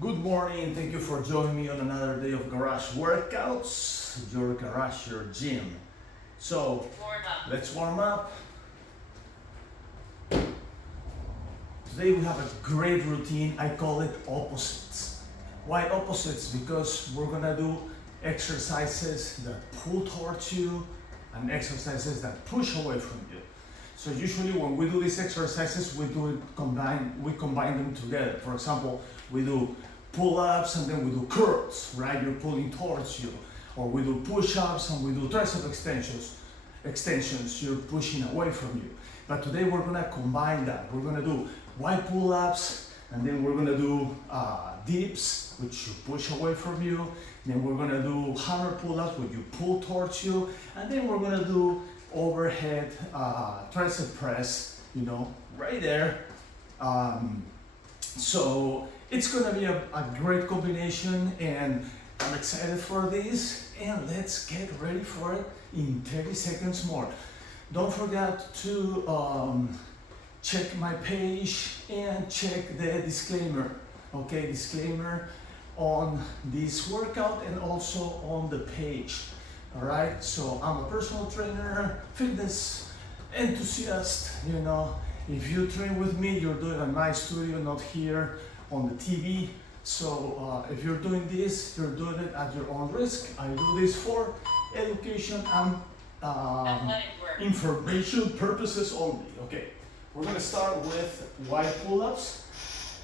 Good morning, thank you for joining me on another day of garage workouts. Your garage, your gym. So, let's warm up. Today we have a great routine. I call it opposites. Why opposites? Because we're gonna do exercises that pull towards you and exercises that push away from you. So usually when we do these exercises, we combine them together. For example, we do pull-ups and then we do curls, right? You're pulling towards you. Or we do push-ups and we do tricep extensions, you're pushing away from you. But today we're gonna combine that. We're gonna do wide pull-ups and then we're gonna do dips, which you push away from you. Then we're gonna do hammer pull-ups, which you pull towards you. And then we're gonna do overhead tricep press, right there. So it's gonna be a great combination and I'm excited for this, and let's get ready for it in 30 seconds more. Don't forget to check my page and check the disclaimer, okay? Disclaimer on this workout and also on the page. All right, so I'm a personal trainer, fitness enthusiast, If you train with me, you're doing it in my studio, not here on the TV. So if you're doing this, you're doing it at your own risk. I do this for education and information purposes only. Okay, we're gonna start with wide pull-ups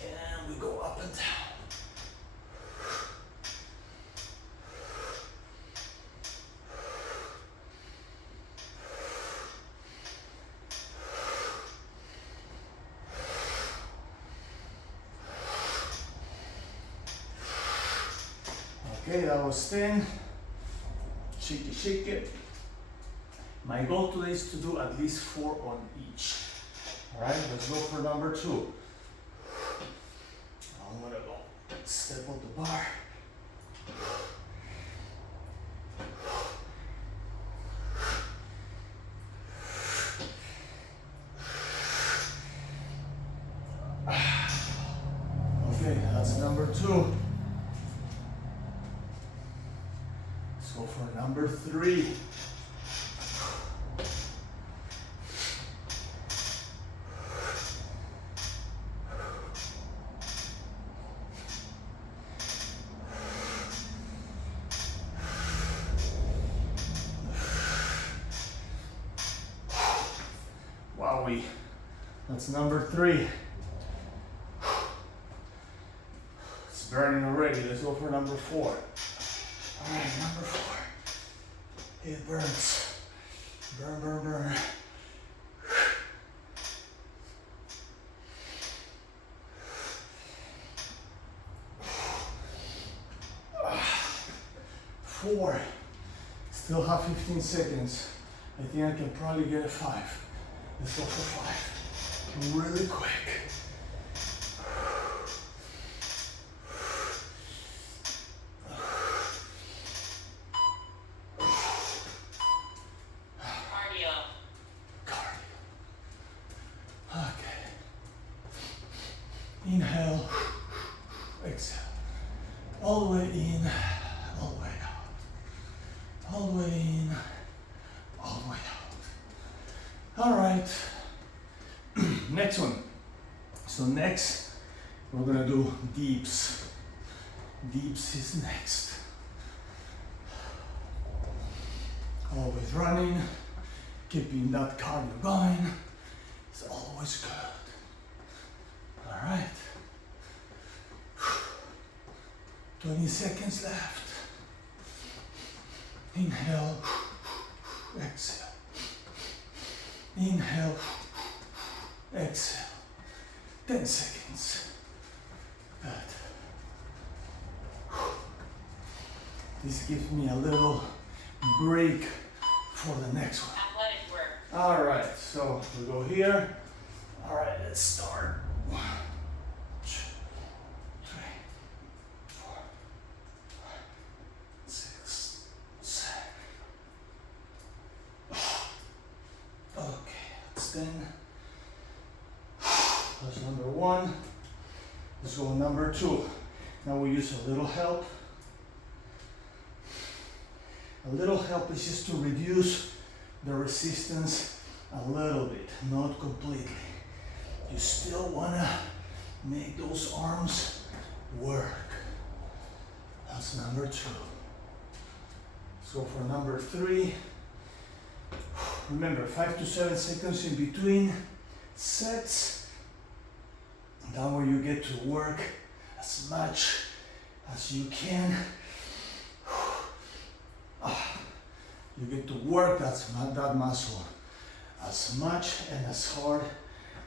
and we go up and down. Okay, that was 10. Shake it. My goal today is to do at least 4 on each. All right, let's go for number 2. I'm gonna go step on the bar. Okay, that's number 2. Go for number 3. Wowie, that's number 3. It's burning already. Let's go for number 4. All right, number 4. It burns. Burn, burn, burn. Four. Still have 15 seconds. I think I can probably get a 5. Let's go for 5. Really quick. Inhale, exhale, all the way in, all the way out, all the way in, all the way out. All right, next one. So next, we're gonna do dips. Dips is next. Always running, keeping that cardio going. It's always good. All right, 20 seconds left. Inhale, exhale. Inhale, exhale. 10 seconds. Good. This gives me a little break for the next one. Athletic work. All right, so we go here. All right, let's start. 1, 2, 3, 4, 5, 6, 7. Okay, that's 10. That's number 1. Let's go number 2. Now we use a little help. A little help is just to reduce the resistance a little bit, not completely. You still wanna make those arms work. That's number 2. So for number 3, remember 5 to 7 seconds in between sets. That way you get to work as much as you can. You get to work that muscle as much and as hard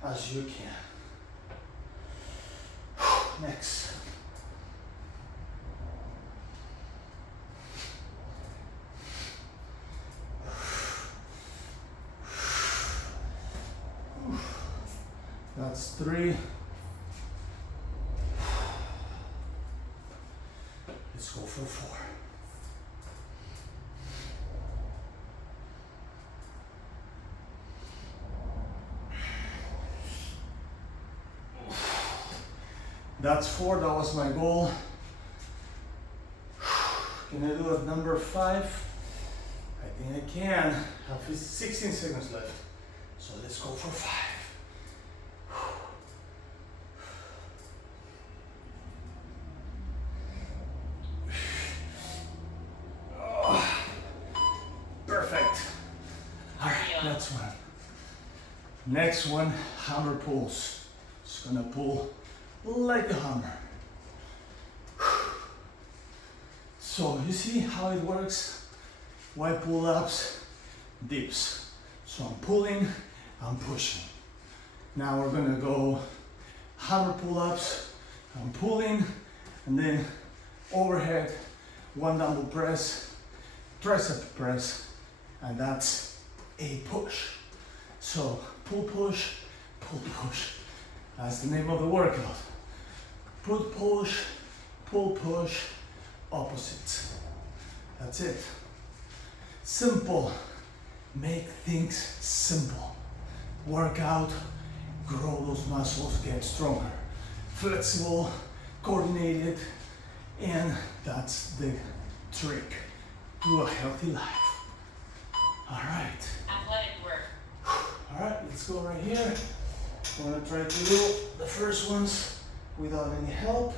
as you can. Next. That's 3. Let's go for 4. That's 4, that was my goal. Can I do it number 5? I think I can. I have 16 seconds left. So let's go for 5. Perfect. All right, that's one. Next one, hammer pulls. Just gonna pull like a hammer. So you see how it works? Why pull-ups? Dips. So I'm pulling, I'm pushing. Now we're gonna go hammer pull-ups, I'm pulling, and then overhead, 1 dumbbell press, tricep press, and that's a push. So pull, push, pull, push. That's the name of the workout. Pull, push, opposites. That's it. Simple. Make things simple. Work out, grow those muscles, get stronger. Flexible, coordinated, and that's the trick to a healthy life. All right. Athletic work. All right, let's go right here. I'm gonna try to do the first ones without any help.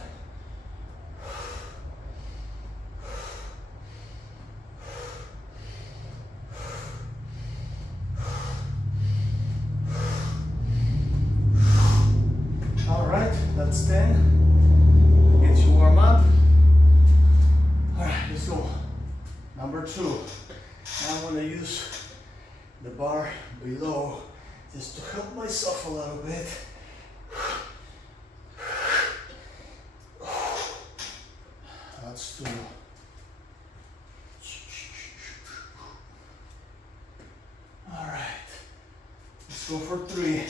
All right, that's 10. Get you warm up. All right, let's go. Number 2. Now I'm gonna use the bar below just to help myself a little bit. That's 2. All right, let's go for 3.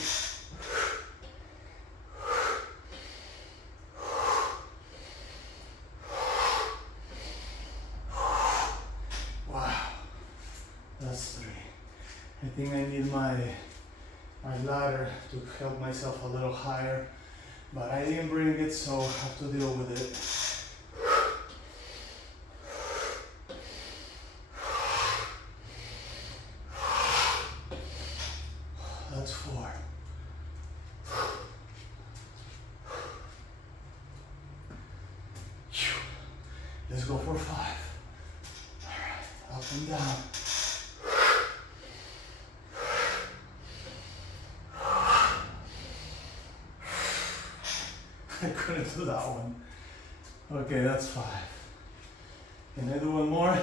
Wow, that's 3. I think I need my ladder to help myself a little higher, but I didn't bring it, so I have to deal with it. That's 4. Let's go for 5. All right, up and down. I couldn't do that one. Okay, that's 5. Can I do one more?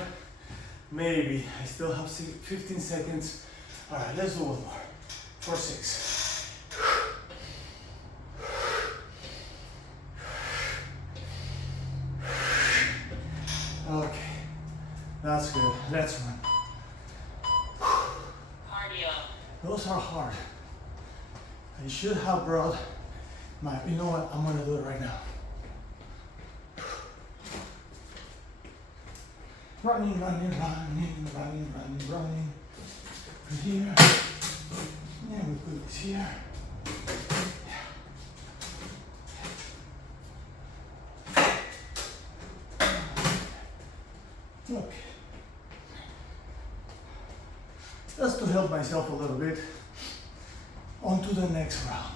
Maybe. I still have 15 seconds. All right, let's do one more. For 6. Okay, that's good. Let's run. Cardio. Those are hard. I should have brought you know what? I'm gonna do it right now. Running. Put here. And we put this here. Okay. Just to help myself a little bit, on to the next round.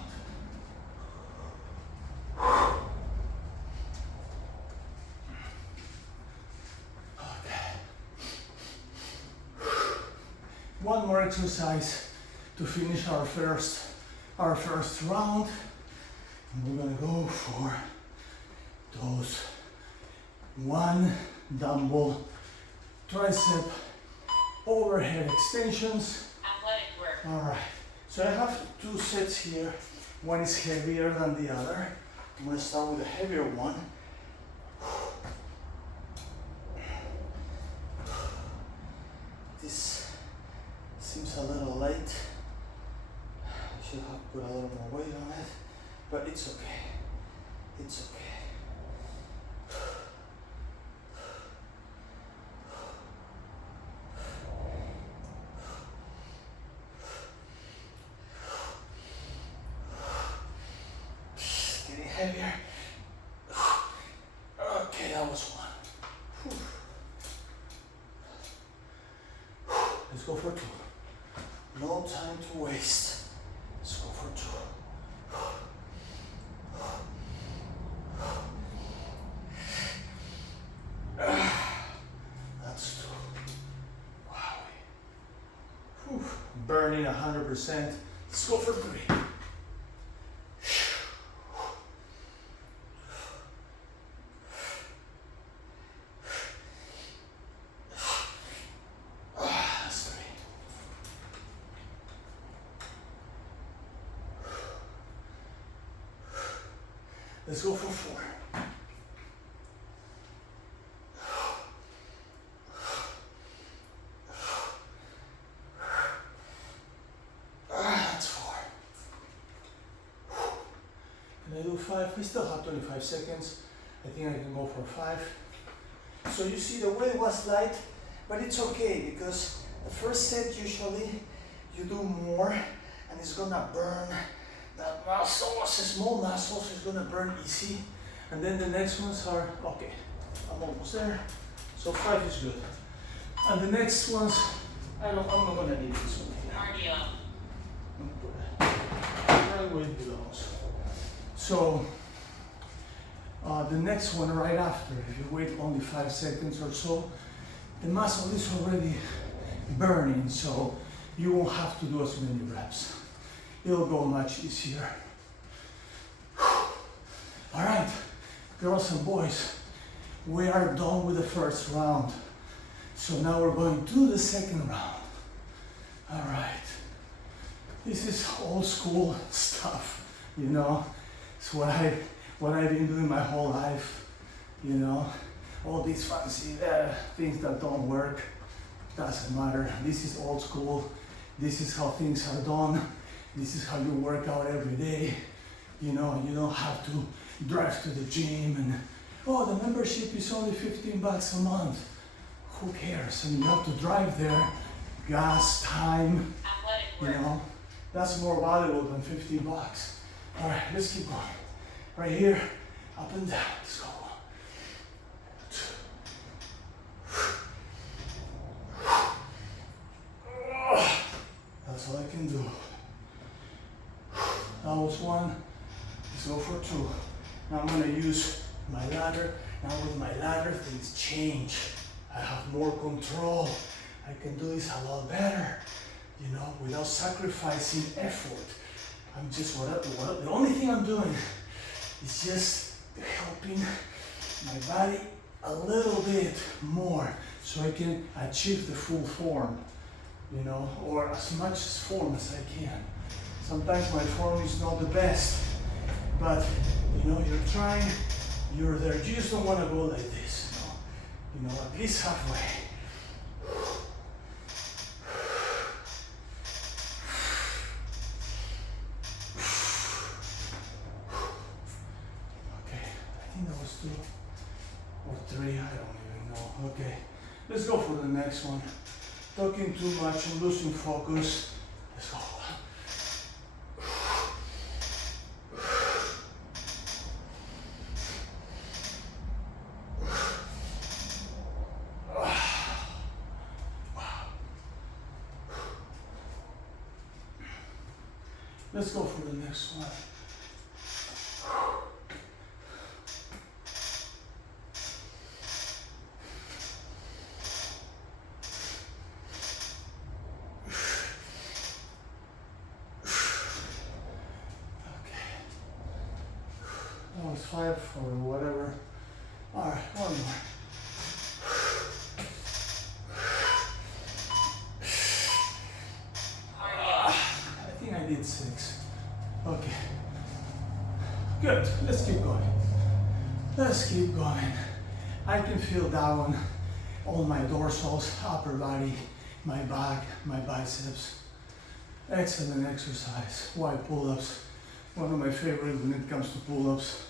Okay. One more exercise to finish our first round. And we're gonna go for those 1 dumbbell tricep overhead extensions. Athletic work. All right, so I have 2 sets here. One is heavier than the other. I'm gonna start with the heavier one. This seems a little light. I should have put a little more weight on it, but it's okay. It's okay. Getting heavier. Okay, that was one. Let's go for 2. No time to waste. Let's go for 2. That's 2. Wow. Whew. Burning 100%. Let's go for 3. Let's go for 4. That's 4. Can I do 5? I still have 25 seconds. I think I can go for 5. So you see the weight was light, but it's okay because the first set usually you do more and it's gonna burn that muscles, small muscles is gonna burn easy. And then the next ones are, okay, I'm almost there. So 5 is good. And the next ones, I'm not gonna need this one here. Cardio. I'm gonna put it right where it belongs. So the next one right after, if you wait only 5 seconds or so, the muscle is already burning, so you won't have to do as many reps. It'll go much easier. All right, girls and boys, we are done with the first round. So now we're going to the second round. All right, this is old school stuff, you know. It's what I've been doing my whole life, you know. All these fancy things that don't work, doesn't matter. This is old school. This is how things are done. This is how you work out every day. You know, you don't have to drive to the gym and, oh, the membership is only $15 a month. Who cares? And you have to drive there, gas, time, Athletic you work. know. That's more valuable than $50. All right, let's keep going. Right here, up and down. Let's go. That's all I can do. That was 1. Let's go for 2. Now I'm gonna use my ladder. Now with my ladder, things change. I have more control. I can do this a lot better, you know, without sacrificing effort. I'm just, the only thing I'm doing is just helping my body a little bit more so I can achieve the full form, you know, or as much form as I can. Sometimes my form is not the best, but you know, you're trying, you're there. You just don't want to go like this, you know, at least halfway. Okay, I think that was 2 or 3, I don't even know. Okay, let's go for the next one. Talking too much, I'm losing focus. Let's go. Let's go for the next one. That was 5 or whatever. All right, one more. I think I did 6. Okay. Good. Let's keep going. Let's keep going. I can feel that one. All my dorsals, upper body, my back, my biceps. Excellent exercise. Wide pull-ups. One of my favorites when it comes to pull-ups.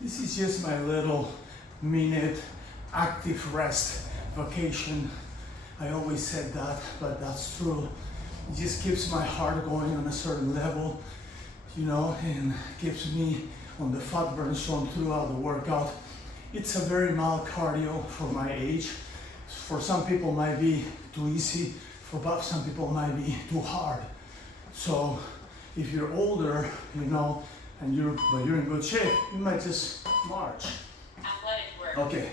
This is just my little minute active rest vacation. I always said that, but that's true. It just keeps my heart going on a certain level, you know, and keeps me on the fat burn zone throughout the workout. It's a very mild cardio for my age. For some people it might be too easy, for some people it might be too hard. So if you're older, you know, and you're in good shape, you might just march. Athletic work. Okay,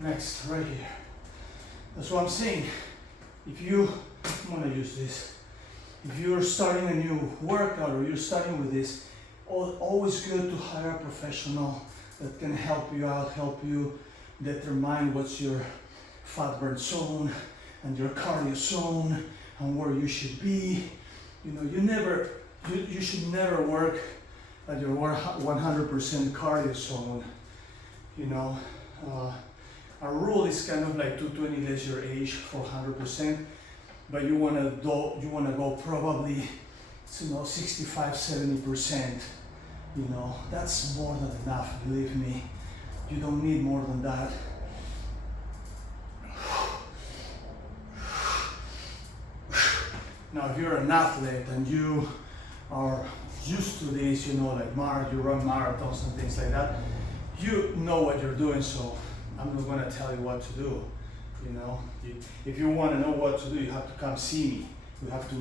next, right here. That's what I'm saying. If you, I'm gonna use this. If you're starting a new workout or you're starting with this, always good to hire a professional that can help you out, help you determine what's your fat burn zone and your cardio zone and where you should be. You know, you should never work at your 100% cardio zone. You know, our rule is kind of like 220 less your age for 100%, but you wanna go probably, you know, 65, 70%. You know, that's more than enough, believe me. You don't need more than that. Now, if you're an athlete and you are used to this, you know, like you run marathons and things like that, you know what you're doing, so I'm not gonna tell you what to do, you know. If you wanna know what to do, you have to come see me. You have to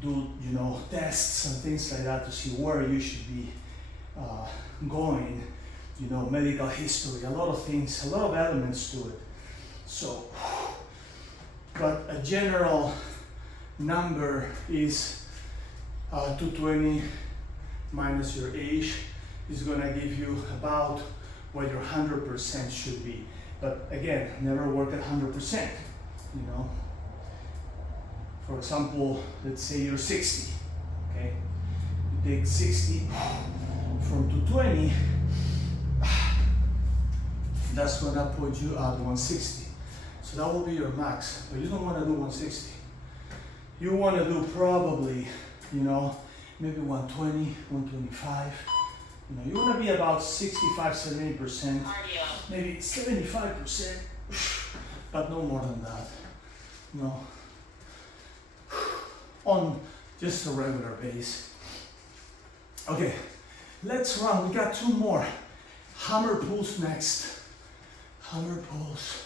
do, you know, tests and things like that to see where you should be going, you know, medical history, a lot of things, a lot of elements to it. So, but a general number is 220 minus your age is gonna give you about what your 100% should be. But again, never work at 100%, you know. For example, let's say you're 60, okay? You take 60 from 220, that's gonna put you at 160. So that will be your max, but you don't wanna do 160. You wanna do probably, you know, maybe 120, 125. You know, you wanna be about 65, 70%, Cardio. maybe 75%, but no more than that, you know. On just a regular base. Okay, let's run. We got 2 more. Hammer pulls next. Hammer pulls.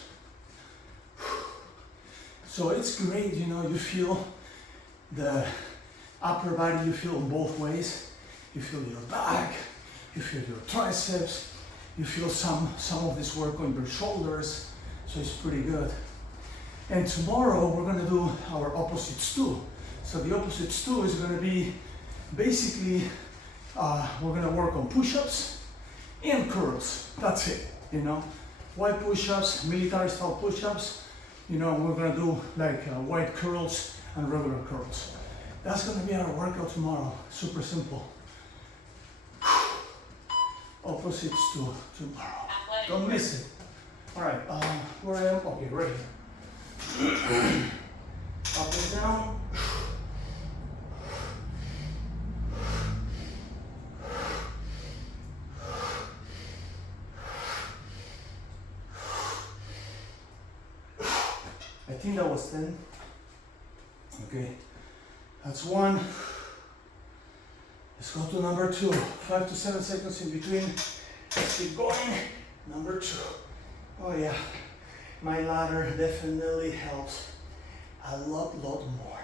So it's great, you know, you feel the upper body, you feel in both ways. You feel your back, you feel your triceps, you feel some of this work on your shoulders, so it's pretty good. And tomorrow we're gonna do our opposites too. So the opposites too is gonna be basically, we're gonna work on push-ups and curls. That's it, you know. Wide push-ups, military style push-ups, you know, we're gonna do like wide curls and regular curls. That's gonna be our workout tomorrow, super simple. Opposites to tomorrow. Athletic Don't work. miss it. All right, where I am? Okay, right here. Up and down. I think that was 10. Okay, that's 1. Let's go to number 2. 5 to 7 seconds in between. Let's keep going. Number 2. Oh yeah. my ladder definitely helps a lot more.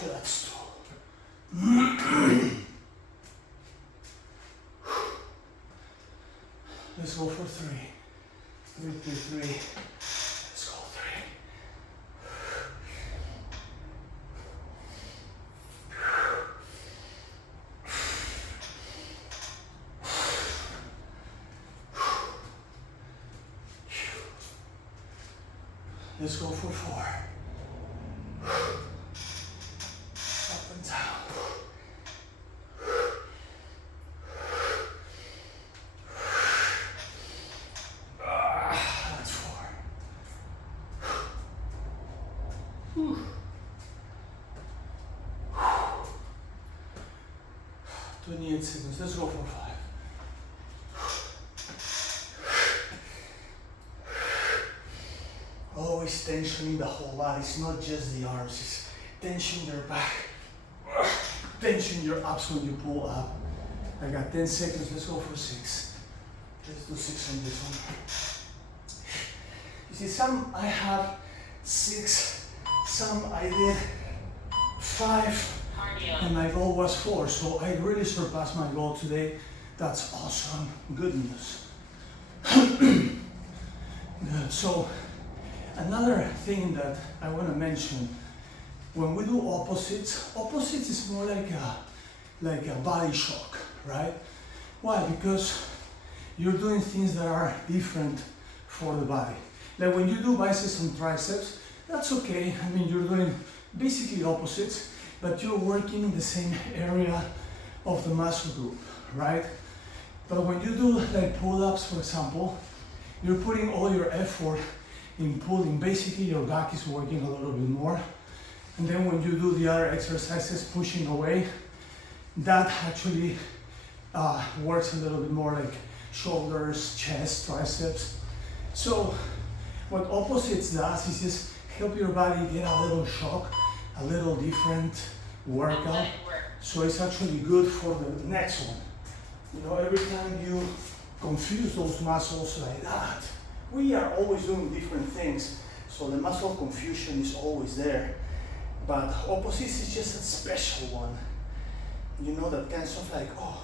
That's let's go for 3. 3, 3, 3. Let's go 3. Let's go for 4. Up and down. That's 4. 28 seconds. Let's go for 5. Always tensioning the whole body. It's not just the arms. It's tension your back. Tension your abs when you pull up. I got 10 seconds. Let's go for 6. Let's do 6 on this one. You see, some I have 6. Some I did 5. Cardio. And my goal was 4. So I really surpassed my goal today. That's awesome. Good news. Good. So another thing that I want to mention, when we do opposites is more like a body shock, right? Why? Because you're doing things that are different for the body. Like when you do biceps and triceps, that's okay. I mean, you're doing basically opposites, but you're working in the same area of the muscle group, right? But when you do like pull-ups, for example, you're putting all your effort in pulling. Basically, your back is working a little bit more. And then when you do the other exercises, pushing away, that actually works a little bit more like shoulders, chest, triceps. So what opposites does is just help your body get a little shock, a little different workout. So it's actually good for the next one. You know, every time you confuse those muscles like that, we are always doing different things. So the muscle confusion is always there. But opposites is just a special one. You know, that kind of like, oh,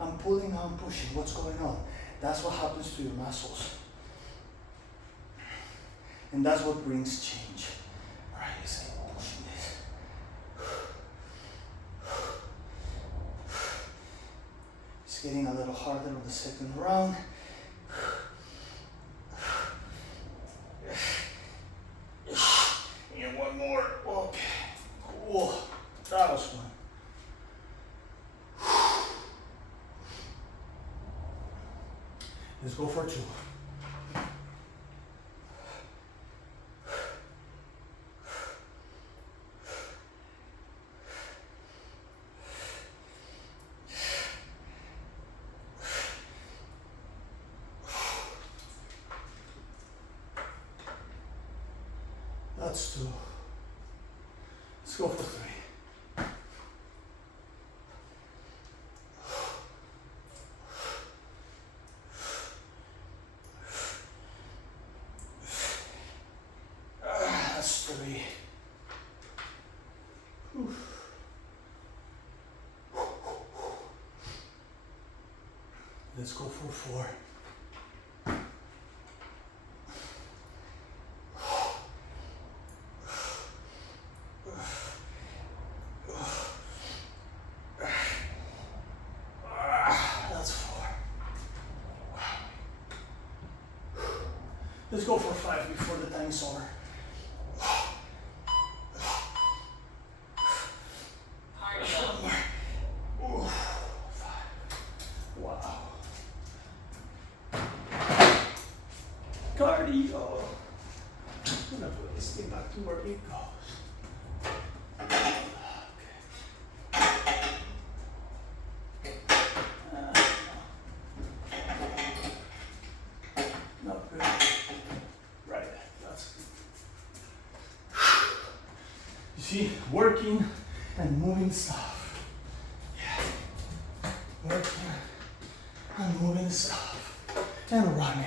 I'm pulling, now I'm pushing, what's going on? That's what happens to your muscles. And that's what brings change. All right, let's say pushing this. It's getting a little harder on the second round. And one more. Okay. Cool. That was fun. Let's go for 2. That's 2. Let's go for 3. That's 3. Let's go for 4. Let's go for 5 before the time is over. Cardio. 5. Wow. Cardio. I'm gonna put this thing back to where it goes. Not good. Right, that's good. You see, working and moving stuff. Yeah. and running.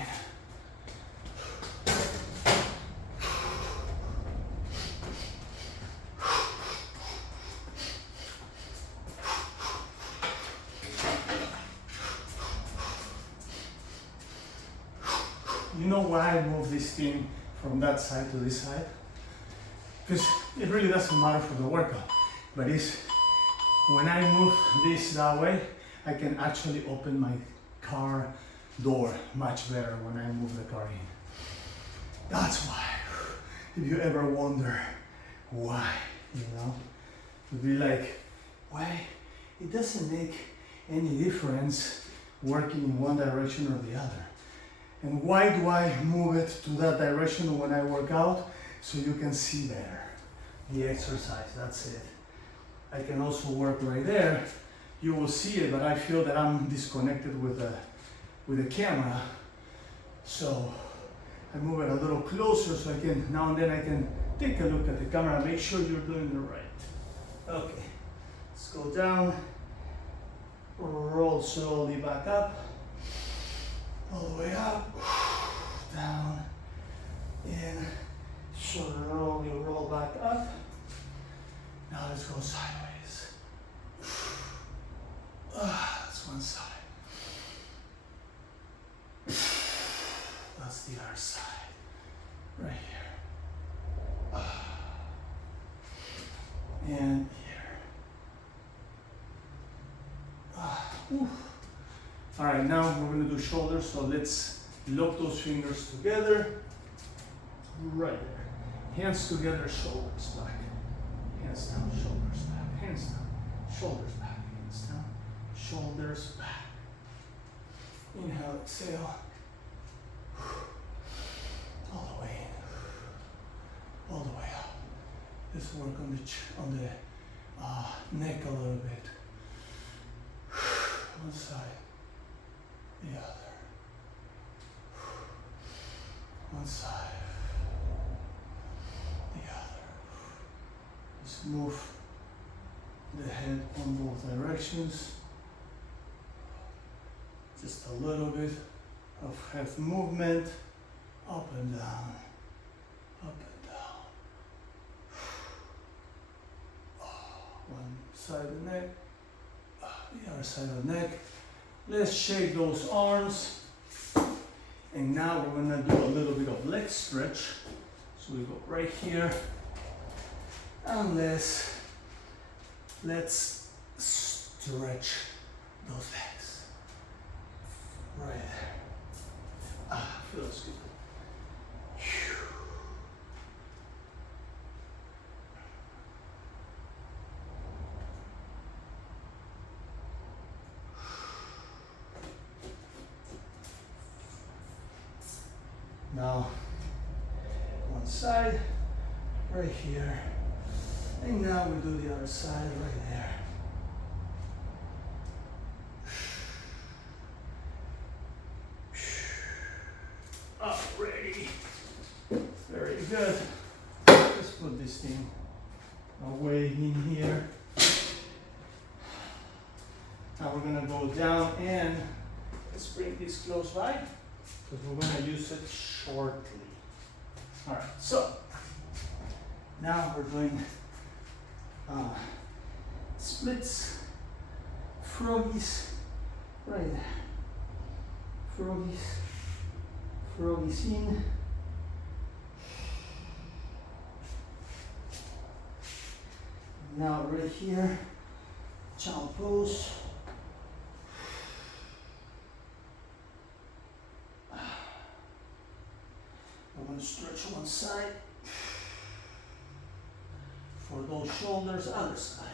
You know why I move this thing from that side to this side? Because it really doesn't matter for the workout, but it's when I move this that way, I can actually open my car door much better when I move the car in. That's why, if you ever wonder why, you know, you'd be like, why? It doesn't make any difference working in one direction or the other. And why do I move it to that direction when I work out? So you can see better the exercise, that's it. I can also work right there. You will see it, but I feel that I'm disconnected with the camera. So I move it a little closer so I can, now and then I can take a look at the camera, make sure you're doing it right. Okay, let's go down, roll slowly back up, all the way up, down, in, slowly roll back up. Now let's go sideways. That's one side. That's the other side. Right here. And here. All right, now we're going to do shoulders. So let's lock those fingers together. Right there. Hands together, shoulders back. Hands down, shoulders back. Hands down, shoulders back. Hands down, shoulders back. Inhale, exhale. All the way in. All the way up. Let's work on the neck a little bit. One side, the other. One side, the other. Just move the head on both directions. Just a little bit of head movement, up and down, up and down. One side of the neck, the other side of the neck. Let's shake those arms. And now we're gonna do a little bit of leg stretch. So we go right here, and let's stretch those legs. Right there. Feels good. Whew. Now, one side, right here. And now we do the other side right there. Ready. Very good. Let's put this thing away in here. Now we're gonna go down and let's bring this close by because we're gonna use it shortly. All right, so now we're doing splits, froggies, right there. Froggies. Froggies in. Now right here, child pose. I'm going to stretch one side. For those shoulders, other side.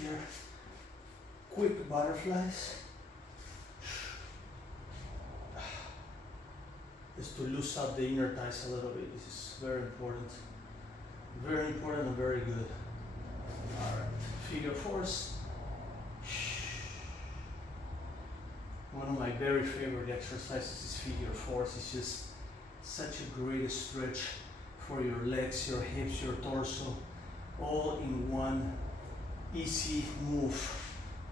Here, quick butterflies. Just to loosen up the inner thighs a little bit. This is very important and very good. All right, figure fours. One of my very favorite exercises is figure fours. It's just such a great stretch for your legs, your hips, your torso. all in one easy move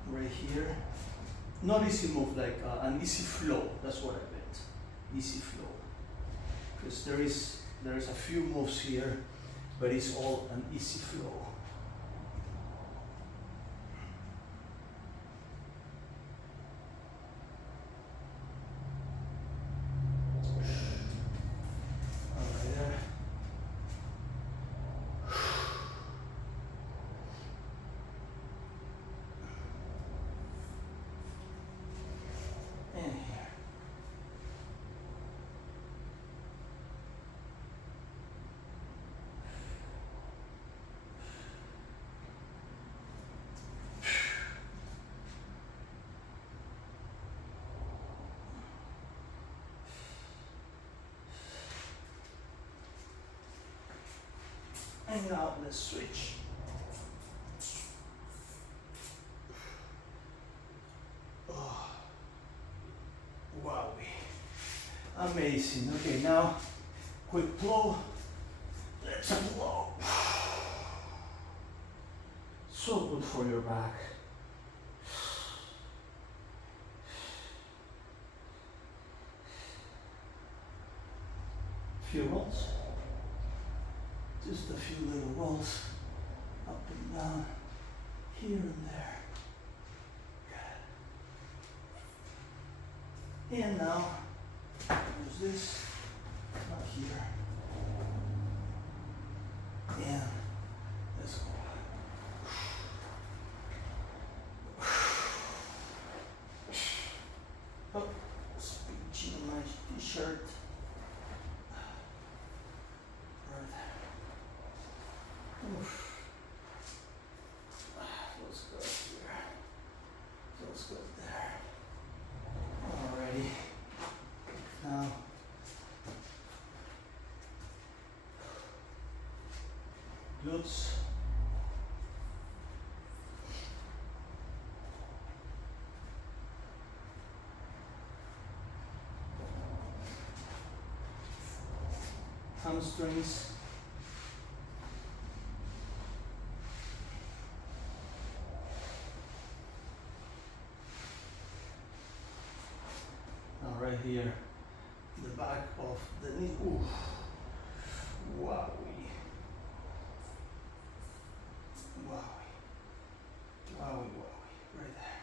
right here. Not easy move, like an easy flow. That's what I meant. Easy flow. Because there is a few moves here, but it's all an easy flow. And now let's switch. Oh, wow, amazing. Okay, now quick blow. Let's blow. So good for your back. Few rolls. Just a few little rolls up and down, here and there. Good. And now, there's this, not here. And let's go. Oh, speech in my t-shirt. Feels good here. Feels good there. Alrighty. Now, glutes. Hamstrings. Right here, the back of the knee. Ooh, wowie, wowie, wowie, wowie, right there.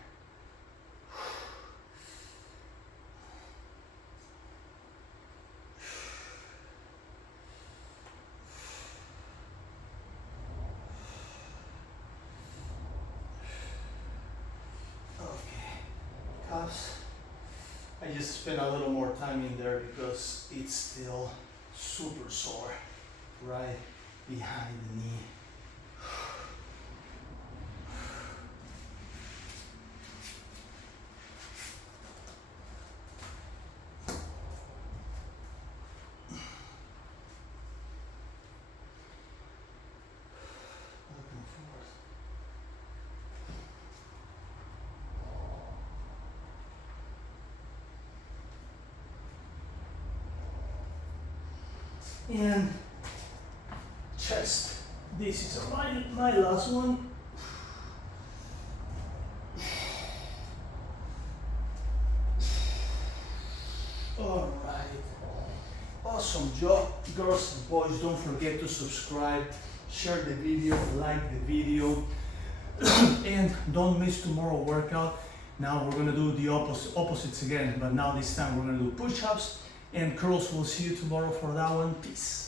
Okay, calves. I just spent a little more time in there because it's still super sore right behind the knee. And chest. This is my last one. All right. Awesome job, girls and boys. Don't forget to subscribe, share the video, like the video, and don't miss tomorrow workout. Now we're gonna do the opposites again, but now this time we're gonna do push-ups and curls. We'll see you tomorrow for that one. Peace.